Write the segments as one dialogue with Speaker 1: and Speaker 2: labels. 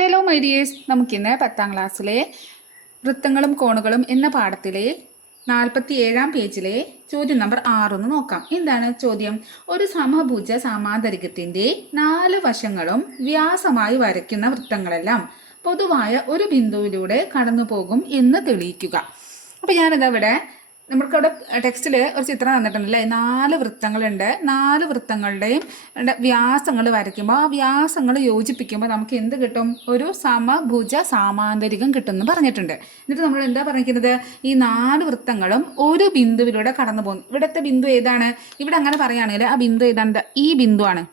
Speaker 1: Hello my dears നമുക്കിന്ന് പത്താം ക്ലാസ്സിലെ വൃത്തങ്ങളും കോണുകളും എന്ന പാഠത്തിലെ നാൽപ്പത്തി ഏഴാം പേജിലെ ചോദ്യം നമ്പർ ആറൊന്ന് നോക്കാം. എന്താണ് ചോദ്യം? ഒരു സമഭുജ സമാന്തരികത്തിന്റെ നാല് വശങ്ങളും വ്യാസമായി വരയ്ക്കുന്ന വൃത്തങ്ങളെല്ലാം പൊതുവായ ഒരു ബിന്ദുവിലൂടെ കടന്നു പോകും എന്ന് തെളിയിക്കുക. അപ്പോൾ ഞാനിതാ ഇവിടെ നമുക്കവിടെ ടെക്സ്റ്റിൽ ഒരു ചിത്രം തന്നിട്ടുണ്ടല്ലേ നാല് വൃത്തങ്ങളുണ്ട്. നാല് വൃത്തങ്ങളുടെയും വ്യാസങ്ങൾ വരയ്ക്കുമ്പോൾ ആ വ്യാസങ്ങൾ യോജിപ്പിക്കുമ്പോൾ നമുക്ക് എന്ത് കിട്ടും? ഒരു സമഭുജ സാമാന്തരികം കിട്ടുമെന്ന് പറഞ്ഞിട്ടുണ്ട്. എന്നിട്ട് നമ്മൾ എന്താ പറഞ്ഞിരിക്കുന്നത്? ഈ നാല് വൃത്തങ്ങളും ഒരു ബിന്ദുവിലൂടെ കടന്നു പോകുന്നു. ഇവിടുത്തെ ബിന്ദു ഏതാണ്? ഇവിടെ അങ്ങനെ പറയുകയാണെങ്കിൽ ആ ബിന്ദു ഏതാണ്? ഈ ബിന്ദുവാണ്.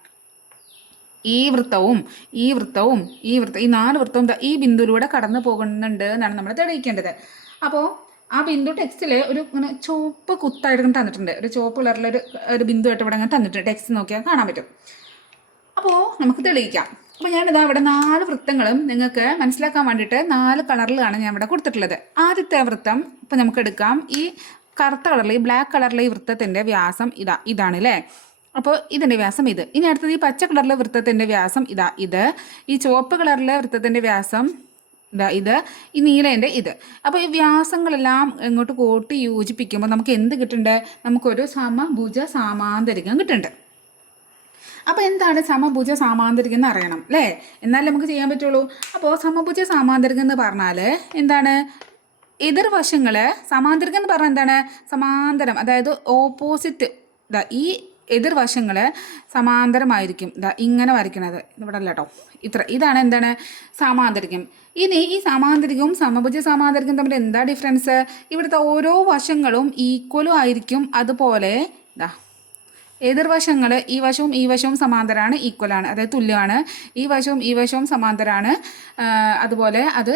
Speaker 1: ഈ വൃത്തവും ഈ വൃത്തവും ഈ വൃത്തം ഈ നാല് വൃത്തവും ഈ ബിന്ദുവിലൂടെ കടന്നു പോകുന്നുണ്ട് എന്നാണ് നമ്മൾ തെളിയിക്കേണ്ടത്. അപ്പോൾ ആ ബിന്ദു ടെക്സ്റ്റിൽ ഒരു ഇങ്ങനെ ചുവപ്പ് കുത്തായിട്ട് തന്നിട്ടുണ്ട്. ഒരു ചുവപ്പ് കളറിലൊരു ഒരു ബിന്ദു ആയിട്ട് ഇവിടെ ഇങ്ങനെ തന്നിട്ടുണ്ട്. ടെക്സ്റ്റ് നോക്കിയാൽ കാണാൻ പറ്റും. അപ്പോൾ നമുക്ക് തെളിയിക്കാം. അപ്പോൾ ഞാനിതാ ഇവിടെ നാല് വൃത്തങ്ങളും നിങ്ങൾക്ക് മനസ്സിലാക്കാൻ വേണ്ടിയിട്ട് നാല് കളറിലാണ് ഞാൻ ഇവിടെ കൊടുത്തിട്ടുള്ളത്. ആദ്യത്തെ വൃത്തം ഇപ്പം നമുക്ക് എടുക്കാം. ഈ കറുത്ത കളറിൽ ഈ ബ്ലാക്ക് കളറിലെ ഈ വൃത്തത്തിന്റെ വ്യാസം ഇതാ ഇതാണ് അല്ലേ അപ്പോൾ ഇതിന്റെ വ്യാസം ഇത്. ഇനി അടുത്തത് ഈ പച്ച കളറിലെ വൃത്തത്തിന്റെ വ്യാസം ഇതാ ഇത്. ഈ ചുവപ്പ് കളറിലെ വൃത്തത്തിന്റെ വ്യാസം ഇതാ ഈ നീലേന്റെ ഇത്. അപ്പോൾ ഈ വ്യാസങ്ങളെല്ലാം ഇങ്ങോട്ട് കൂട്ടി യോജിപ്പിക്കുമ്പോൾ നമുക്ക് എന്ത് കിട്ടുന്നുണ്ട്? നമുക്കൊരു സമഭുജ സാമാന്തരികം കിട്ടുന്നുണ്ട്. അപ്പോൾ എന്താണ് സമഭുജ സാമാന്തരികം എന്ന് അറിയണം അല്ലേ? എന്നാലേ നമുക്ക് ചെയ്യാൻ പറ്റുള്ളൂ. അപ്പോൾ സമഭുജ സാമാന്തരികം എന്ന് പറഞ്ഞാൽ എന്താണ്? എതിർവശങ്ങൾ സമാന്തരികം എന്ന് പറഞ്ഞാൽ എന്താണ്? സമാന്തരം അതായത് ഓപ്പോസിറ്റ്. ഇതാ ഈ എതിർവശങ്ങൾ സമാന്തരമായിരിക്കും. ഇതാ ഇങ്ങനെ വരയ്ക്കണത്. ഇവിടെ അല്ല കേട്ടോ. ഇത്ര. ഇതാണ് എന്താണ്? സമാന്തരികം. ഇനി ഈ സമാന്തരികവും സമഭുജ സമാന്തരികം തമ്മിൽ എന്താ ഡിഫറൻസ് ഇവിടുത്തെ ഓരോ വശങ്ങളും ഈക്വലും ആയിരിക്കും. അതുപോലെ ഇതാ എതിർവശങ്ങൾ ഈ വശവും ഈ വശവും സമാന്തരമാണ് ഈക്വലാണ് അതായത് തുല്യമാണ്. ഈ വശവും ഈ വശവും സമാന്തരമാണ് അതുപോലെ അത്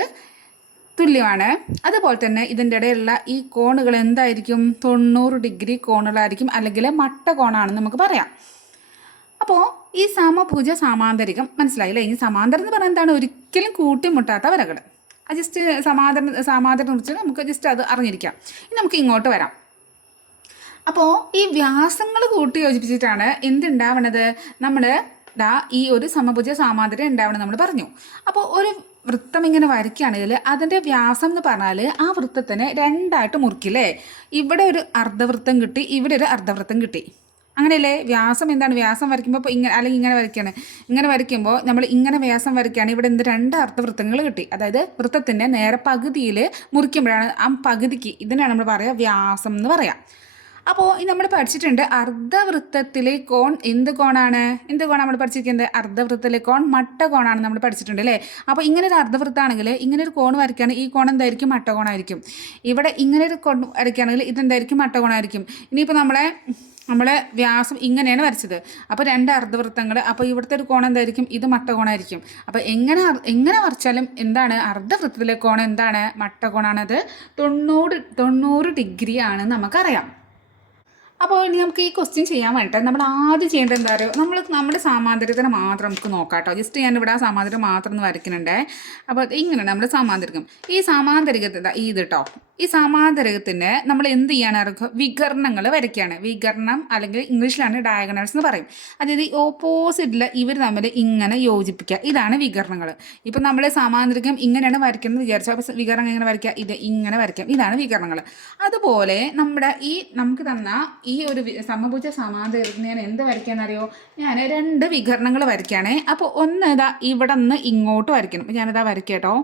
Speaker 1: തുല്യമാണ്. അതുപോലെ തന്നെ ഇതിന്റെ ഇടയിലുള്ള ഈ കോണുകൾ എന്തായിരിക്കും? തൊണ്ണൂറ് ഡിഗ്രി കോണുകളായിരിക്കും. അല്ലെങ്കിൽ മട്ട കോണാണെന്ന് നമുക്ക് പറയാം. അപ്പോൾ ഈ സമഭുജ സമാന്തരികം. മനസ്സിലായില്ലേ? ഇനി സമാന്തരം എന്ന് പറഞ്ഞാൽ എന്താണ്? ഒരിക്കലും കൂട്ടിമുട്ടാത്ത വരകൾ. ജസ്റ്റ് സമാന്തരം സമാന്തരം കുറിച്ച് നമുക്ക് ജസ്റ്റ് അത് അറിഞ്ഞിരിക്കാം. ഇനി നമുക്ക് ഇങ്ങോട്ട് വരാം. അപ്പോൾ ഈ വ്യാസങ്ങൾ കൂട്ടി യോജിപ്പിച്ചിട്ടാണ് എന്തുണ്ടാവണത്? നമ്മൾ ദാ ഈ ഒരു സമഭുജ സാമാന്തരം ഉണ്ടാവണം നമ്മൾ പറഞ്ഞു. അപ്പോൾ ഒരു വൃത്തം ഇങ്ങനെ വരയ്ക്കുകയാണെങ്കിൽ അതിന്റെ വ്യാസം എന്ന് പറഞ്ഞാൽ ആ വൃത്തത്തിനെ രണ്ടായിട്ട് മുറിക്കില്ലേ? ഇവിടെ ഒരു അർദ്ധവൃത്തം കിട്ടി ഇവിടെ ഒരു അർദ്ധവൃത്തം കിട്ടി. അങ്ങനെയല്ലേ? വ്യാസം എന്താണ്? വ്യാസം വരയ്ക്കുമ്പോൾ ഇപ്പോൾ ഇങ്ങനെ അല്ലെങ്കിൽ ഇങ്ങനെ വരയ്ക്കുകയാണ് ഇങ്ങനെ വരയ്ക്കുമ്പോൾ നമ്മൾ ഇങ്ങനെ വ്യാസം വരയ്ക്കുകയാണ്. ഇവിടെ എന്ത് രണ്ട് അർത്ഥവൃത്തങ്ങൾ കിട്ടി. അതായത് വൃത്തത്തിന്റെ നേരെ പകുതിയിൽ മുറിക്കുമ്പോഴാണ് ആ പകുതിക്ക് ഇതിനാണ് നമ്മൾ പറയുക വ്യാസം എന്ന് പറയാം. അപ്പോൾ നമ്മൾ പഠിച്ചിട്ടുണ്ട് അർദ്ധവൃത്തത്തിലെ കോൺ എന്ത് കോണാണ്? എന്ത് കോണാണ് നമ്മൾ പഠിച്ചിരിക്കുന്നത്? അർദ്ധവൃത്തത്തിലെ കോൺ മട്ട കോണാണ് നമ്മൾ പഠിച്ചിട്ടുണ്ട് അല്ലേ? അപ്പോൾ ഇങ്ങനെ ഒരു അർദ്ധവൃത്താണെങ്കിൽ ഇങ്ങനെ ഒരു കോൺ വരയ്ക്കുകയാണ് ഈ കോൺ എന്തായിരിക്കും? മട്ട കോണായിരിക്കും ഇവിടെ ഇങ്ങനെ ഒരു കോൺ വരയ്ക്കുകയാണെങ്കിൽ ഇതെന്തായിരിക്കും? മട്ട കോണായിരിക്കും ഇനിയിപ്പോൾ നമ്മളെ നമ്മളെ വ്യാസം ഇങ്ങനെയാണ് വരച്ചത്. അപ്പോൾ രണ്ട് അർദ്ധവൃത്തങ്ങൾ അപ്പോൾ ഇവിടുത്തെ ഒരു കോണം എന്തായിരിക്കും? ഇത് മട്ടകോണായിരിക്കും. അപ്പോൾ എങ്ങനെ എങ്ങനെ വരച്ചാലും എന്താണ്? അർദ്ധവൃത്തത്തിലെ കോൺ എന്താണ്? മട്ടകോണാണത് തൊണ്ണൂറ് തൊണ്ണൂറ് ഡിഗ്രി ആണെന്ന് നമുക്കറിയാം. അപ്പോൾ ഇനി നമുക്ക് ഈ ക്വസ്റ്റ്യൻ ചെയ്യാൻ വേണ്ടിയിട്ട് നമ്മൾ ആദ്യം ചെയ്യേണ്ടത് എന്താ പറയുക നമ്മൾ നമ്മുടെ സാമാന്തരികത്തിന് മാത്രം നമുക്ക് നോക്കാം കേട്ടോ ജസ്റ്റ് ഞാൻ ഇവിടെ ആ സാമാന്തരികം മാത്രം ഒന്ന് വരയ്ക്കുന്നുണ്ടേ. അപ്പോൾ ഇങ്ങനെയാണ് നമ്മുടെ സാമാന്തരികം ഈ സാമാന്തരികത്തെ ഇത് കേട്ടോ ഈ സമാന്തരകത്തിന് നമ്മൾ എന്ത് ചെയ്യാണ്? ഇറക്കുക വികരണങ്ങൾ വരയ്ക്കുകയാണ്. വികരണം അല്ലെങ്കിൽ ഇംഗ്ലീഷിലാണ് ഡയഗണൽസ് എന്ന് പറയും. അതായത് ഓപ്പോസിറ്റിൽ ഇവർ തമ്മിൽ ഇങ്ങനെ യോജിപ്പിക്കുക. ഇതാണ് വികരണങ്ങൾ ഇപ്പം നമ്മൾ സമാന്തരികം ഇങ്ങനെയാണ് വരയ്ക്കുന്നത് വിചാരിച്ചാൽ അപ്പോൾ വികരണം എങ്ങനെ വരയ്ക്കുക? ഇത് ഇങ്ങനെ വരയ്ക്കാം. ഇതാണ് വികരണങ്ങൾ അതുപോലെ നമ്മുടെ ഈ നമുക്ക് തന്ന ഈ ഒരു സമഭുജ സമാന്തരത്തിന് ഞാൻ എന്ത് വരയ്ക്കാന്നറിയോ ഞാൻ രണ്ട് വികരണങ്ങൾ വരയ്ക്കുകയാണേ. അപ്പോൾ ഒന്ന് ഇതാ ഇവിടെ നിന്ന് ഇങ്ങോട്ട് വരയ്ക്കണം. ഞാനിതാ വരയ്ക്കട്ടോ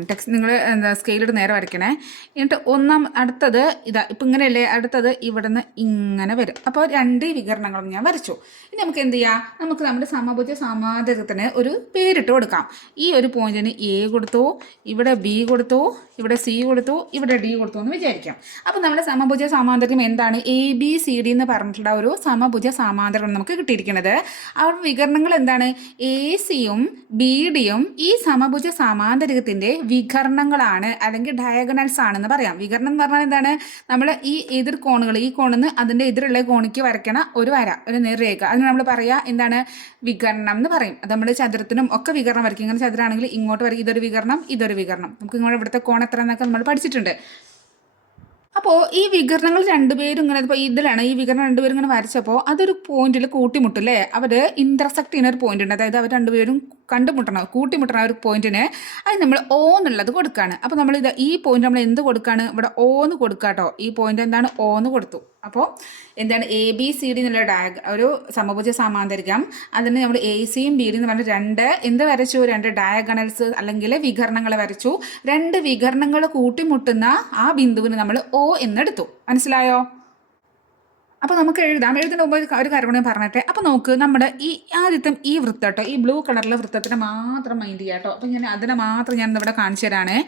Speaker 1: ടെക്സ്റ്റ് നിങ്ങൾ എന്താ സ്കെയിലിട്ട് നേരെ വരയ്ക്കണേ. എന്നിട്ട് ഒന്നാം അടുത്തത് ഇതാ ഇപ്പം ഇങ്ങനെയല്ലേ അടുത്തത് ഇവിടെ നിന്ന് ഇങ്ങനെ വരും. അപ്പോൾ രണ്ട് വികരണങ്ങളും ഞാൻ വരച്ചു. ഇനി നമുക്ക് എന്ത് ചെയ്യാം? നമുക്ക് നമ്മുടെ സമഭുജ സമാന്തരത്തിന് ഒരു പേരിട്ട് കൊടുക്കാം. ഈ ഒരു പോയിന്റിന് എ കൊടുത്തു ഇവിടെ ബി കൊടുത്തു ഇവിടെ സി കൊടുത്തു ഇവിടെ ഡി കൊടുത്തു എന്ന് വിചാരിക്കാം. അപ്പോൾ നമ്മുടെ സമഭുജ സമാന്തരം എന്താണ്? എ ബി സി ഡി എന്ന് പറഞ്ഞിട്ടുള്ള ഒരു സമഭുജ സമാന്തരമാണ് നമുക്ക് കിട്ടിയിരിക്കുന്നത്. ആ വികരണങ്ങൾ എന്താണ്? എ സിയും ബി ഡിയും ഈ സമഭുജ സമാന്തരത്തിന്റെ വികരണങ്ങളാണ് അല്ലെങ്കിൽ ഡയഗണൽസ് ആണെന്ന് പറയാം. വികരണം എന്ന് പറഞ്ഞാൽ എന്താണ്? നമ്മൾ ഈ എതിർ കോണുകൾ ഈ കോണിന്ന് അതിന്റെ എതിരുള്ള കോണിക്ക് വരയ്ക്കണ ഒരു വര ഒരു നേർരേഖ അതിന് നമ്മൾ പറയുക എന്താണ്? വികരണം എന്ന് പറയും. അത് നമ്മൾ ചതുരത്തിനും ഒക്കെ വികരണം വരയ്ക്കും. ഇങ്ങനെ ചതുരാണെങ്കിൽ ഇങ്ങോട്ട് വരയ്ക്കും. ഇതൊരു വികരണം ഇതൊരു വികരണം. നമുക്ക് ഇങ്ങോട്ട് ഇവിടുത്തെ കോൺ എത്ര എന്നൊക്കെ നമ്മൾ പഠിച്ചിട്ടുണ്ട്. അപ്പോൾ ഈ വികരണങ്ങൾ രണ്ടുപേരും ഇങ്ങനെ ഇപ്പോൾ ഇതിലാണ് ഈ വികരണം രണ്ടുപേരും ഇങ്ങനെ വരച്ചപ്പോൾ അതൊരു പോയിന്റിൽ കൂട്ടിമുട്ടില്ലേ അവർ ഇന്റർസെക്ട് ചെയ്യുന്ന ഒരു പോയിന്റ് ഉണ്ട്. അതായത് അവർ രണ്ടുപേരും കണ്ടുമുട്ടണം കൂട്ടിമുട്ടണ ഒരു പോയിന്റിന്. അത് നമ്മൾ ഓ എന്നുള്ളത് കൊടുക്കുകയാണ് അപ്പോൾ നമ്മൾ ഇത് ഈ പോയിന്റ് നമ്മൾ എന്ത് കൊടുക്കുകയാണ് ഇവിടെ ഓ എന്ന് കൊടുക്കുക കേട്ടോ ഈ പോയിന്റ് എന്താണ്? ഓ എന്ന് കൊടുത്തു. അപ്പോൾ എന്താണ്? എ ബി സി ഡി എന്നുള്ള ഡയഗ് ഒരു സമഭുജ സമാന്തരികം. അതിന് നമ്മൾ എ സിയും ബി ഡി എന്ന് പറഞ്ഞ രണ്ട് എന്ത് വരച്ചു? രണ്ട് ഡയഗണൽസ് അല്ലെങ്കിൽ വികരണങ്ങൾ വരച്ചു. രണ്ട് വികരണങ്ങൾ കൂട്ടിമുട്ടുന്ന ആ ബിന്ദുവിന് നമ്മൾ ഓ എന്നെടുത്തു. മനസ്സിലായോ? അപ്പോൾ നമുക്ക് എഴുതാം. എഴുതുന്ന മുമ്പ് ഒരു കാര്യം കൂടി പറഞ്ഞിട്ടെ. അപ്പോൾ നോക്ക് നമ്മുടെ ഈ ആദ്യത്തെ ഈ വൃത്തം കേട്ടോ ഈ ബ്ലൂ കളറിലെ വൃത്തത്തിനെ മാത്രം മൈൻഡ് ചെയ്യാം കേട്ടോ അപ്പോൾ ഞാൻ അതിനെ മാത്രം ഞാൻ ഇവിടെ കാണിച്ചു തരാണേ.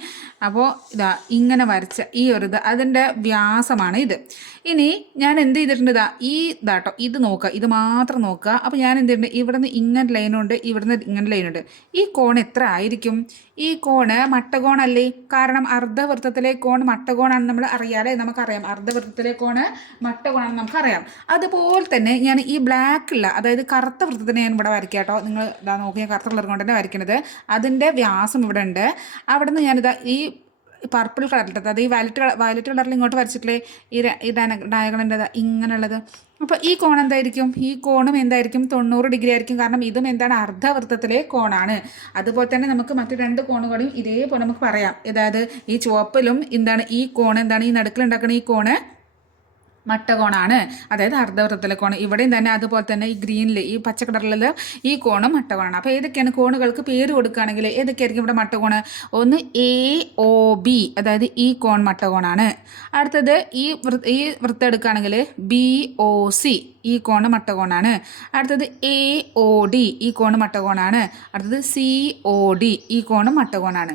Speaker 1: അപ്പോൾ ഇതാ ഇങ്ങനെ വരച്ച ഈ ഒരു ഇത് അതിന്റെ വ്യാസമാണ് ഇത്. ഇനി ഞാൻ എന്ത് ചെയ്തിട്ടുണ്ട് ഇതാ ഈ ഇതാട്ടോ ഇത് നോക്കുക ഇത് മാത്രം നോക്കുക. അപ്പോൾ ഞാൻ എന്ത് ചെയ്തിട്ടുണ്ട്? ഇവിടെ നിന്ന് ഇങ്ങനെ ലൈനുണ്ട് ഇവിടെ നിന്ന് ഇങ്ങനെ ലൈനുണ്ട് ഈ കോൺ എത്ര ആയിരിക്കും? ഈ കോണ് മട്ടകോണല്ലേ? കാരണം അർദ്ധവൃത്തത്തിലെ കോൺ മട്ടകോണാണെന്ന് നമ്മൾ അറിയാലേ നമുക്കറിയാം. അർദ്ധവൃത്തത്തിലെ കോണ് മട്ടകോണാണെന്ന് നമുക്കറിയാം. അതുപോലെ തന്നെ ഞാൻ ഈ ബ്ലാക്ക് ഉള്ള അതായത് കറുത്ത വൃത്തത്തിനെ ഞാൻ ഇവിടെ വരയ്ക്കാം കേട്ടോ നിങ്ങൾ ഇതാ നോക്കി ഞാൻ കറുത്ത കളർ കൊണ്ട് തന്നെ വരയ്ക്കുന്നത് അതിന്റെ വ്യാസം ഇവിടെ ഉണ്ട്. അവിടെ നിന്ന് ഞാനിതാ ഈ പർപ്പിൾ കളറിൽ അതായത് ഈ വയലറ്റ് കളർ വയലറ്റ് കളറിൽ ഇങ്ങോട്ട് വരച്ചിട്ടില്ലേ? ഈ ഈ ഡയഗണന്റെ ഇങ്ങനെയുള്ളത്. അപ്പോൾ ഈ കോൺ എന്തായിരിക്കും? ഈ കോണും എന്തായിരിക്കും? തൊണ്ണൂറ് ഡിഗ്രി ആയിരിക്കും. കാരണം ഇതും എന്താണ്? അർദ്ധവൃത്തത്തിലെ കോണാണ്. അതുപോലെ തന്നെ നമുക്ക് മറ്റു രണ്ട് കോണുകളും ഇതേപോലെ നമുക്ക് പറയാം. അതായത് ഈ ചുവപ്പിലും എന്താണ്? ഈ കോൺ എന്താണ്? ഈ നടുക്കിലുണ്ടാക്കുന്ന ഈ കോണ് മട്ടകോണാണ്. അതായത് അർദ്ധവൃത്തത്തിലെ കോണ്. ഇവിടെയും തന്നെ അതുപോലെ തന്നെ ഈ ഗ്രീനിൽ ഈ പച്ച കളറിൽ ഈ കോണും മട്ടകോണാണ്. അപ്പോൾ ഏതൊക്കെയാണ് കോണുകൾക്ക് പേര് കൊടുക്കുകയാണെങ്കിൽ ഏതൊക്കെയായിരിക്കും ഇവിടെ മട്ടകോണ്? ഒന്ന് എ ഒ ബി അതായത് ഈ കോൺ മട്ടകോണാണ്. അടുത്തത് ഈ ഈ വൃത്തം എടുക്കുകയാണെങ്കിൽ ബി ഒ സി ഈ കോണ് മട്ടകോണാണ്. അടുത്തത് എ ഒ ഡി ഈ കോണ് മട്ടകോണാണ്. അടുത്തത് സി ഒ ഡി ഈ കോണ് മട്ടകോണാണ്.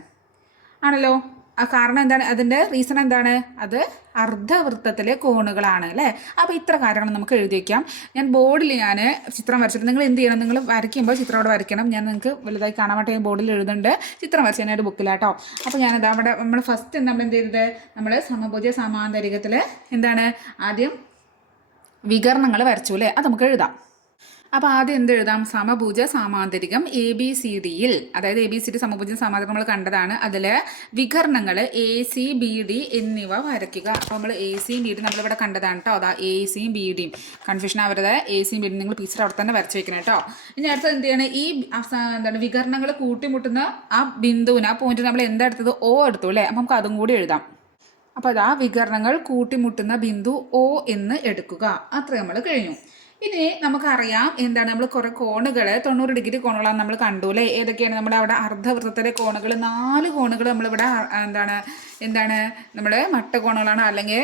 Speaker 1: ആണല്ലോ? ആ കാരണം എന്താണ്? അതിന്റെ റീസൺ എന്താണ്? അത് അർദ്ധവൃത്തത്തിലെ കോണുകളാണ് അല്ലേ? അപ്പോൾ ഇത്ര കാര്യങ്ങൾ നമുക്ക് എഴുതി വയ്ക്കാം ഞാൻ ബോർഡിൽ ഞാൻ ചിത്രം വരച്ചിട്ട് നിങ്ങൾ എന്ത് ചെയ്യണം? നിങ്ങൾ വരയ്ക്കുമ്പോൾ ചിത്രം അവിടെ വരയ്ക്കണം. ഞാൻ നിങ്ങൾക്ക് വലുതായി കാണാൻ വേണ്ടി ബോർഡിൽ എഴുതുന്നുണ്ട്. ചിത്രം വരച്ച് ഒരു ബുക്കിലാട്ടോ അപ്പോൾ ഞാനത് അവിടെ നമ്മൾ ഫസ്റ്റ് നമ്മൾ എന്ത് ചെയ്തത്? നമ്മൾ സമഭുജ സമാന്തരികത്തിൽ എന്താണ്? ആദ്യം വികരണങ്ങൾ വരച്ചു അല്ലേ? അത് നമുക്ക് എഴുതാം. അപ്പോൾ ആദ്യം എന്ത് എഴുതാം? സമഭുജ സാമാന്തരികം എ ബി സി ഡിയിൽ അതായത് എ ബി സി ഡി സമഭുജ സാമാന്തരികം നമ്മൾ കണ്ടതാണ്. അതിൽ വികരണങ്ങൾ എ സി ബി ഡി എന്നിവ വരയ്ക്കുക. അപ്പോൾ നമ്മൾ എ സിയും ബി ഡി നമ്മളിവിടെ കണ്ടതാണ് കേട്ടോ അതാ എ സിയും ബി ഡിയും കൺഫ്യൂഷൻ ആവരുത്. എ സിയും ബി ഡി നിങ്ങൾ പിക്ചർ അവിടെ തന്നെ വരച്ച് വെക്കണം കേട്ടോ ഇനി അടുത്തത് എന്ത് ചെയ്യണം? ഈ എന്താണ് വികരണങ്ങൾ കൂട്ടിമുട്ടുന്ന ആ ബിന്ദുവിന് ആ പോയിന്റ് നമ്മൾ എന്താ എടുത്തത്? ഓ എടുത്തു അല്ലേ? അപ്പം നമുക്ക് അതും കൂടി എഴുതാം. അപ്പോൾ അതാ വികരണങ്ങൾ കൂട്ടിമുട്ടുന്ന ബിന്ദു ഒ എന്ന് എടുക്കുക. അത്ര നമ്മൾ കഴിഞ്ഞു. ഇനി നമുക്കറിയാം എന്താണ് നമ്മൾ കുറേ കോണുകൾ തൊണ്ണൂറ് ഡിഗ്രി കോണുകളാണ് നമ്മൾ കണ്ടു അല്ലേ ഏതൊക്കെയാണ് നമ്മുടെ അവിടെ അർദ്ധവൃത്തത്തിലെ കോണുകൾ നാല് കോണുകൾ നമ്മളിവിടെ എന്താണ് എന്താണ് നമ്മുടെ മട്ടകോണുകളാണ് അല്ലെങ്കിൽ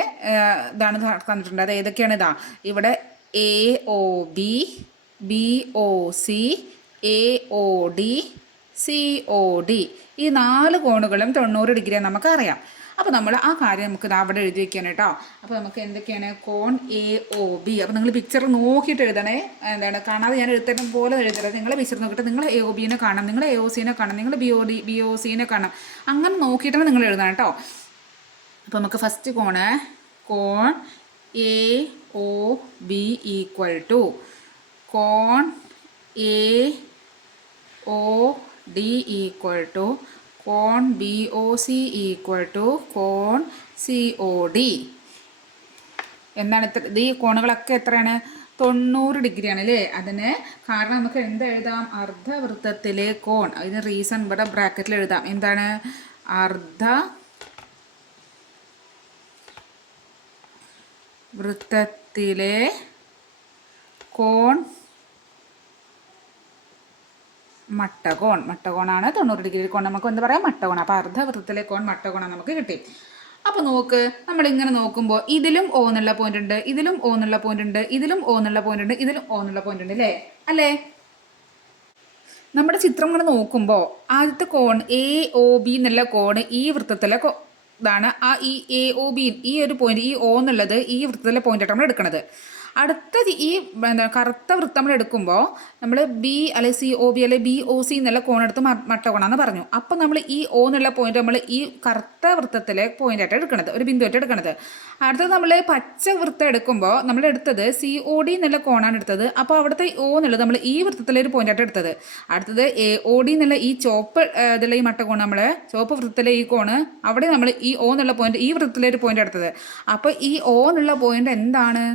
Speaker 1: ഇതാണ് തന്നിട്ടുണ്ട് അത് ഏതൊക്കെയാണ് ഇതാ? ഇവിടെ A O B B O C A O D C O D ഈ നാല് കോണുകളും തൊണ്ണൂറ് ഡിഗ്രിയാണ് നമുക്കറിയാം. അപ്പോൾ നമ്മൾ ആ കാര്യം നമുക്ക് അവിടെ എഴുതി വെക്കാൻ കേട്ടോ. അപ്പോൾ നമുക്ക് എന്തൊക്കെയാണ്? കോൺ എ ഒ ബി. അപ്പോൾ നിങ്ങൾ പിക്ചർ നോക്കിയിട്ട് എഴുതണേ. എന്താണ്? കാണാതെ ഞാൻ എഴുതുന്ന പോലെ എഴുതരുത്. നിങ്ങൾ പിക്ചർ നോക്കിയിട്ട് നിങ്ങൾ എ ഒ ബിനെ കാണണം. നിങ്ങൾ എ ഒ സിനെ കാണണം. നിങ്ങൾ B O D B O സിനെ കാണണം. അങ്ങനെ നോക്കിയിട്ടാണ് നിങ്ങൾ എഴുതണം കേട്ടോ. അപ്പോൾ നമുക്ക് ഫസ്റ്റ് കോണ് കോൺ A O B equal to cone A O D equal to cone B O C equal to cone C O D. എന്താണ് ഇത്ര ഇത് ഈ കോണുകളൊക്കെ എത്രയാണ്? തൊണ്ണൂറ് ഡിഗ്രിയാണ് അല്ലേ? അതിന് കാരണം നമുക്ക് എന്ത് എഴുതാം? അർദ്ധവൃത്തത്തിലെ കോൺ. അതിന് റീസൺ ഇവിടെ ബ്രാക്കറ്റിൽ എഴുതാം. എന്താണ്? അർദ്ധ വൃത്തത്തിലെ കോൺ മട്ടകോൺ. മട്ടകോണാണ് തൊണ്ണൂറ് ഡിഗ്രി കോൺ. നമുക്ക് എന്താ പറയാം? മട്ടകോൺ അപ്പോൾ അർദ്ധവൃത്തത്തിലെ കോൺ മട്ടകോണം നമുക്ക് കിട്ടി. അപ്പോൾ നോക്ക് നമ്മൾ ഇങ്ങനെ നോക്കുമ്പോൾ ഇതിലും ഓ എന്നുള്ള പോയിന്റ് ഉണ്ട് ഇതിലും ഓ എന്നുള്ള പോയിന്റ് ഉണ്ട് ഇതിലും ഓ എന്നുള്ള പോയിന്റ് ഉണ്ട് ഇതിലും ഓ എന്നുള്ള പോയിന്റ് ഉണ്ട് അല്ലേ അല്ലേ? നമ്മുടെ ചിത്രം ഇങ്ങനെ നോക്കുമ്പോൾ ആദ്യത്തെ കോൺ എ ഒ ബി എന്നുള്ള കോൺ ഈ വൃത്തത്തിലെ കോ- ഇതാണ്. ആ ഈ എ ഒ ബി ഈ ഒരു പോയിന്റ് ഈ ഓ എന്നുള്ളത് ഈ വൃത്തത്തിലെ പോയിന്റ് ആയിട്ട് നമ്മൾ എടുക്കുന്നത് അടുത്ത ഈ എന്താ കറുത്ത വൃത്തം നമ്മൾ എടുക്കുമ്പോൾ നമ്മൾ ബി അല്ലെങ്കിൽ സി ഒ ബി അല്ലെങ്കിൽ ബി ഒ സി എന്നുള്ള കോണെടുത്ത് മട്ടകോണമെന്ന് പറഞ്ഞു. അപ്പം നമ്മൾ ഈ ഒ എന്നുള്ള പോയിന്റ് നമ്മൾ ഈ കറുത്ത വൃത്തത്തിലെ പോയിന്റായിട്ട് എടുക്കണത്. ഒരു ബിന്ദുവായിട്ട് എടുക്കണത്. അടുത്തത് നമ്മൾ പച്ച വൃത്തം എടുക്കുമ്പോൾ നമ്മൾ എടുത്തത് സി ഒ ഡി എന്നുള്ള കോണാണ് എടുത്തത്. അപ്പോൾ അവിടുത്തെ ഒ എന്നുള്ളത് നമ്മൾ ഈ വൃത്തത്തിലെ ഒരു പോയിന്റായിട്ട് എടുത്തത്. അടുത്തത് എ ഒ ഡി എന്നുള്ള ഈ ചോപ്പ് ഇതിലെ ഈ മട്ടകോൺ നമ്മൾ ചോപ്പ് വൃത്തത്തിലെ ഈ കോണ് അവിടെ നമ്മൾ ഈ ഒ എന്നുള്ള പോയിന്റ് ഈ വൃത്തത്തിലെ ഒരു പോയിന്റ് എടുത്തത് അപ്പോൾ ഈ ഒ എന്നുള്ള പോയിന്റ് എന്താണ്?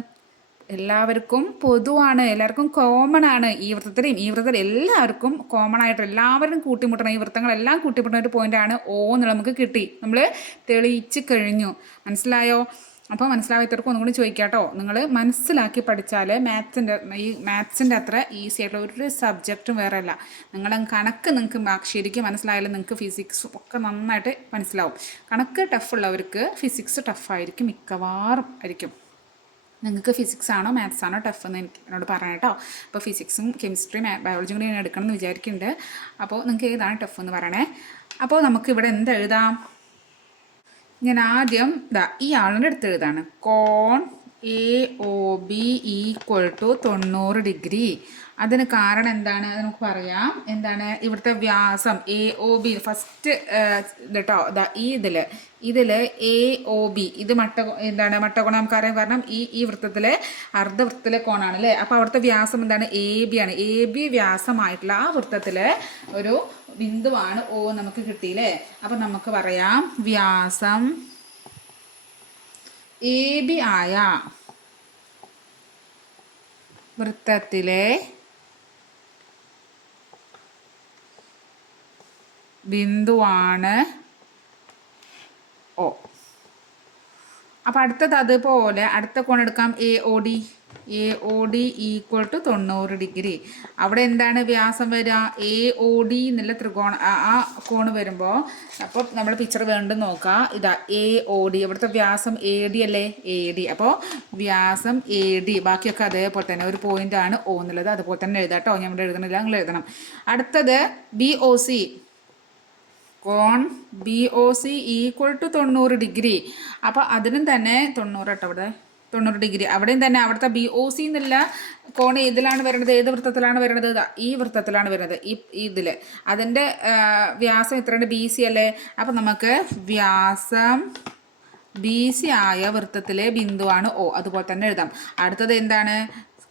Speaker 1: എല്ലാവർക്കും പൊതുവാണ് എല്ലാവർക്കും കോമൺ ആണ് ഈ വൃത്തത്തിലെയും. ഈ വൃത്തത്തിൽ എല്ലാവർക്കും കോമൺ ആയിട്ട് എല്ലാവരും കൂട്ടിമുട്ടണം. ഈ വൃത്തങ്ങളെല്ലാം കൂട്ടിമുട്ടുന്ന ഒരു പോയിന്റ് ആണ് ഓ എന്നുള്ള നമുക്ക് കിട്ടി. നമ്മൾ തെളിയിച്ച് കഴിഞ്ഞു. മനസ്സിലായോ? അപ്പോൾ മനസ്സിലാവാത്തവർക്ക് ഒന്നുകൂടി ചോദിക്കാട്ടോ. നിങ്ങൾ മനസ്സിലാക്കി പഠിച്ചാൽ മാത്സിന്റെ ഈ മാത്സിന്റെ അത്ര ഈസി ആയിട്ടുള്ള ഒരു സബ്ജക്റ്റും വേറെ അല്ല നിങ്ങൾ കണക്ക് നിങ്ങൾക്ക് ശരിക്കും മനസ്സിലായാലും നിങ്ങൾക്ക് ഫിസിക്സും ഒക്കെ നന്നായിട്ട് മനസ്സിലാവും. കണക്ക് ടഫുള്ളവർക്ക് ഫിസിക്സ് ടഫായിരിക്കും മിക്കവാറും ആയിരിക്കും. നിങ്ങൾക്ക് ഫിസിക്സ് ആണോ മാത്സ് ആണോ ടഫ് എന്ന് എനിക്ക് എന്നോട് പറയാം കേട്ടോ അപ്പോൾ ഫിസിക്സും കെമിസ്ട്രിയും ബയോളജിയും കൂടി ഞാൻ എടുക്കണം എന്ന് വിചാരിക്കുന്നുണ്ട്. അപ്പോൾ നിങ്ങൾക്ക് ഏതാണ് ടഫ് എന്ന് പറയണേ? അപ്പോൾ നമുക്ക് ഇവിടെ എന്ത് എഴുതാം? ഞാൻ ആദ്യം ഇതാ ഈ ആളിന്റെ അടുത്ത് എഴുതാണ്. കോൺ A O B equal to തൊണ്ണൂറ് ഡിഗ്രി അതിന് കാരണം എന്താണ് നമുക്ക് പറയാം. എന്താണ് ഇവിടുത്തെ വ്യാസം? എ ഒ ബി ഫസ്റ്റ് കേട്ടോ ഇതാ ഈ ഇതിൽ ഇതിൽ എ ഒ ബി ഇത് മട്ട എന്താണ് മട്ടകോണം നമുക്കറിയാം കാരണം ഈ ഈ വൃത്തത്തിലെ അർദ്ധവൃത്തത്തിലെ കോണാണ് അല്ലേ അപ്പോൾ അവിടുത്തെ വ്യാസം എന്താണ്? എ ബി ആണ്. എ ബി വ്യാസമായിട്ടുള്ള ആ വൃത്തത്തിലെ ഒരു ബിന്ദുവാണ് ഓ നമുക്ക് കിട്ടിയില്ലേ? അപ്പം നമുക്ക് പറയാം. വ്യാസം എ ബി ആയ വൃത്തത്തിലെ ബിന്ദുവാണ്. ഓ. അപ്പോൾ അടുത്തത് അതുപോലെ അടുത്ത കോൺ എടുക്കാം. A O D A O D equal to തൊണ്ണൂറ് ഡിഗ്രി. അവിടെ എന്താണ് വ്യാസം വരിക? എ ഒ ഡി എന്നുള്ള ത്രികോണ ആ കോണ് വരുമ്പോൾ അപ്പോൾ നമ്മൾ പിക്ചർ വീണ്ടും നോക്കാം. ഇതാ എ ഒ ഡി ഇവിടുത്തെ വ്യാസം എ ഡി അല്ലേ? എ ഡി അപ്പോൾ വ്യാസം എ ഡി ബാക്കിയൊക്കെ അതേപോലെ തന്നെ ഒരു പോയിന്റാണ് ഒ എന്നുള്ളത്. അതുപോലെ തന്നെ എഴുതാം കേട്ടോ ഞാൻ ഇവിടെ എഴുതണില്ല നിങ്ങൾ എഴുതണം. അടുത്തത് B O C cone B O C equal to തൊണ്ണൂറ് ഡിഗ്രി. അപ്പോൾ അതിനും തന്നെ തൊണ്ണൂറ് കേട്ടോ അവിടെ. തൊണ്ണൂറ് ഡിഗ്രി. അവിടെയും തന്നെ അവിടുത്തെ ബി ഒ സി എന്നുള്ള കോൺ ഇതിലാണ് വരുന്നത്? ഏത് വൃത്തത്തിലാണ് വരുന്നത്? ഈ വൃത്തത്തിലാണ് വരുന്നത്. ഈ ഇതിൽ അതിന്റെ വ്യാസം എത്രയുണ്ട്? ബി സി അല്ലേ? അപ്പം നമുക്ക് വ്യാസം ബി സി ആയ വൃത്തത്തിലെ ബിന്ദുവാണ് ഒ അതുപോലെ തന്നെ എഴുതാം. അടുത്തത് എന്താണ്?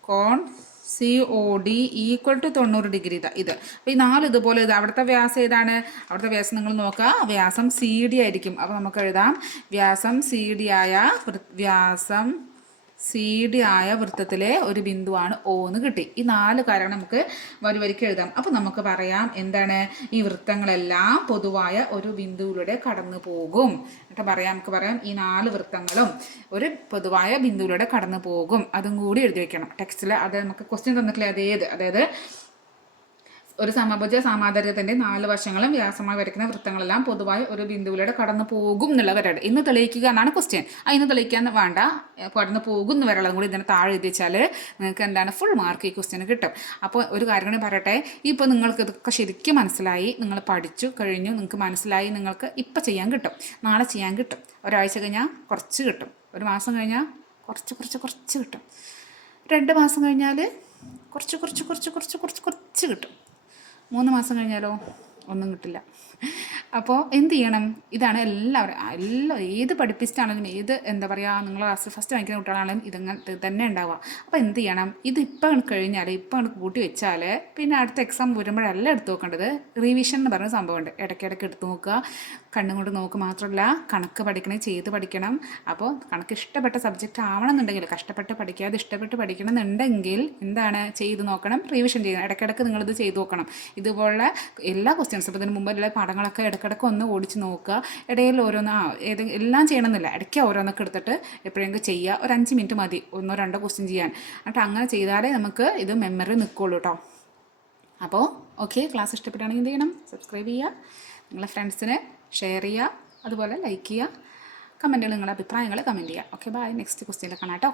Speaker 1: കോൺ C O D equal to തൊണ്ണൂറ് ഡിഗ്രി ഇതാ അപ്പോൾ ഈ നാല് ഇതുപോലെ ഇത് അവിടുത്തെ വ്യാസം ഏതാണ്? അവിടുത്തെ വ്യാസം നിങ്ങൾ നോക്കുക. വ്യാസം സി ഡി ആയിരിക്കും. അപ്പോൾ നമുക്ക് എഴുതാം. വ്യാസം സി ഡി ആയ വ്യാസം സി ഡി ആയ വൃത്തത്തിലെ ഒരു ബിന്ദുവാണ് ഓ എന്ന് കിട്ടി. ഈ നാല് കാര്യങ്ങൾ നമുക്ക് വരി വരിക്ക് എഴുതാം. അപ്പോൾ നമുക്ക് പറയാം എന്താണ്? ഈ വൃത്തങ്ങളെല്ലാം പൊതുവായ ഒരു ബിന്ദുവിലൂടെ കടന്നു പോകും. എന്നിട്ട് പറയാം നമുക്ക് പറയാം ഈ നാല് വൃത്തങ്ങളും ഒരു പൊതുവായ ബിന്ദുവിലൂടെ കടന്നു പോകും. അതും കൂടി എഴുതി വയ്ക്കണം ടെക്സ്റ്റിൽ അത് നമുക്ക് ക്വസ്റ്റ്യൻ തന്നിട്ടില്ല? അതേത്? അതായത് ഒരു സമഭുജ സാമാന്തര്യത്തിന്റെ നാല് വശങ്ങളും വ്യാസമായി വരയ്ക്കുന്ന വൃത്തങ്ങളെല്ലാം പൊതുവായി ഒരു ബിന്ദുവിലൂടെ കടന്നു പോകും എന്നുള്ളവരാണ്. ഇന്ന് തെളിയിക്കുക എന്നാണ് ക്വസ്റ്റ്യൻ ആ ഇന്ന് തെളിയിക്കാൻ വേണ്ട. കടന്നു പോകും എന്ന് വരെയുള്ളതും കൂടി ഇതിനെ താഴെ എഴുതി വെച്ചാൽ നിങ്ങൾക്ക് എന്താണ് ഫുൾ മാർക്ക് ഈ ക്വസ്റ്റ്യന് കിട്ടും. അപ്പോൾ ഒരു കാര്യം കൂടി പറയട്ടെ. ഇപ്പോൾ നിങ്ങൾക്ക് ഇതൊക്കെ ശരിക്കും മനസ്സിലായി നിങ്ങൾ പഠിച്ചു കഴിഞ്ഞു നിങ്ങൾക്ക് മനസ്സിലായി നിങ്ങൾക്ക് ഇപ്പം ചെയ്യാൻ കിട്ടും. നാളെ ചെയ്യാൻ കിട്ടും. ഒരാഴ്ച കഴിഞ്ഞാൽ കുറച്ച് കിട്ടും. ഒരു മാസം കഴിഞ്ഞാൽ കുറച്ച് കുറച്ച് കുറച്ച് കിട്ടും. രണ്ട് മാസം കഴിഞ്ഞാൽ കുറച്ച് കുറച്ച് കുറച്ച് കുറച്ച് കുറച്ച് കുറച്ച് കിട്ടും. മൂന്ന് മാസം കഴിഞ്ഞാലോ? ഒന്നും കിട്ടില്ല. അപ്പോൾ എന്ത് ചെയ്യണം? ഇതാണ് എല്ലാവരും എല്ലാം ഏത് പഠിപ്പിച്ചിട്ടാണെങ്കിലും ഏത് എന്താ പറയുക നിങ്ങൾ ക്ലാസ് ഫസ്റ്റ് വാങ്ങിക്കുന്ന കുട്ടികളാണെങ്കിലും ഇതങ്ങനെ തന്നെ ഉണ്ടാവുക. അപ്പോൾ എന്ത് ചെയ്യണം? ഇത് ഇപ്പം കഴിഞ്ഞാൽ ഇപ്പം കൂട്ടി വെച്ചാൽ പിന്നെ അടുത്ത എക്സാം വരുമ്പോഴല്ല എടുത്ത് നോക്കേണ്ടത്? റിവിഷൻ എന്ന് പറയുന്ന സംഭവമുണ്ട്. ഇടയ്ക്കിടയ്ക്ക് എടുത്ത് നോക്കുക. കണ്ണുകൊണ്ട് നോക്കുക മാത്രമല്ല കണക്ക് പഠിക്കണേ ചെയ്ത് പഠിക്കണം. അപ്പോൾ കണക്ക് ഇഷ്ടപ്പെട്ട സബ്ജക്റ്റ് ആവണമെന്നുണ്ടെങ്കിൽ കഷ്ടപ്പെട്ട് പഠിക്കാതെ ഇഷ്ടപ്പെട്ട് പഠിക്കണം എന്നുണ്ടെങ്കിൽ എന്താണ്? ചെയ്ത് നോക്കണം റിവിഷൻ ചെയ്യണം. ഇടയ്ക്കിടയ്ക്ക് നിങ്ങളിത് ചെയ്ത് നോക്കണം. ഇതുപോലുള്ള എല്ലാ ക്വസ്റ്റ്യൻസും ഇപ്പോൾ ഇതിന് മുമ്പിലുള്ള പാഠങ്ങളൊക്കെ ഇടയ്ക്കിടയ്ക്ക് ഒന്ന് ഓടിച്ച് നോക്കുക. ഇടയിൽ ഓരോന്ന് ആ ഏത് എല്ലാം ചെയ്യണമെന്നില്ല. ഇടയ്ക്ക് ഓരോന്നൊക്കെ എടുത്തിട്ട് എപ്പോഴെങ്കിലും ചെയ്യുക. ഒരു അഞ്ച് മിനിറ്റ് മതി. ഒന്നോ രണ്ടോ ക്വസ്റ്റ്യൻ ചെയ്യാൻ. എന്നിട്ട് അങ്ങനെ ചെയ്താലേ നമുക്ക് ഇത് മെമ്മറി നിൽക്കുള്ളൂ കേട്ടോ അപ്പോൾ ഓക്കെ ക്ലാസ് ഇഷ്ടപ്പെട്ടാണെങ്കിൽ എന്ത് ചെയ്യണം? സബ്സ്ക്രൈബ് ചെയ്യുക. നിങ്ങളെ ഫ്രണ്ട്സിനെ ഷെയർ ചെയ്യുക. അതുപോലെ ലൈക്ക് ചെയ്യുക. കമന്റുകൾ നിങ്ങളുടെ അഭിപ്രായങ്ങൾ കമന്റ് ചെയ്യുക. ഓക്കെ ബൈ നെക്സ്റ്റ് ക്വസ്റ്റ്യനിൽ കാണാം കേട്ടോ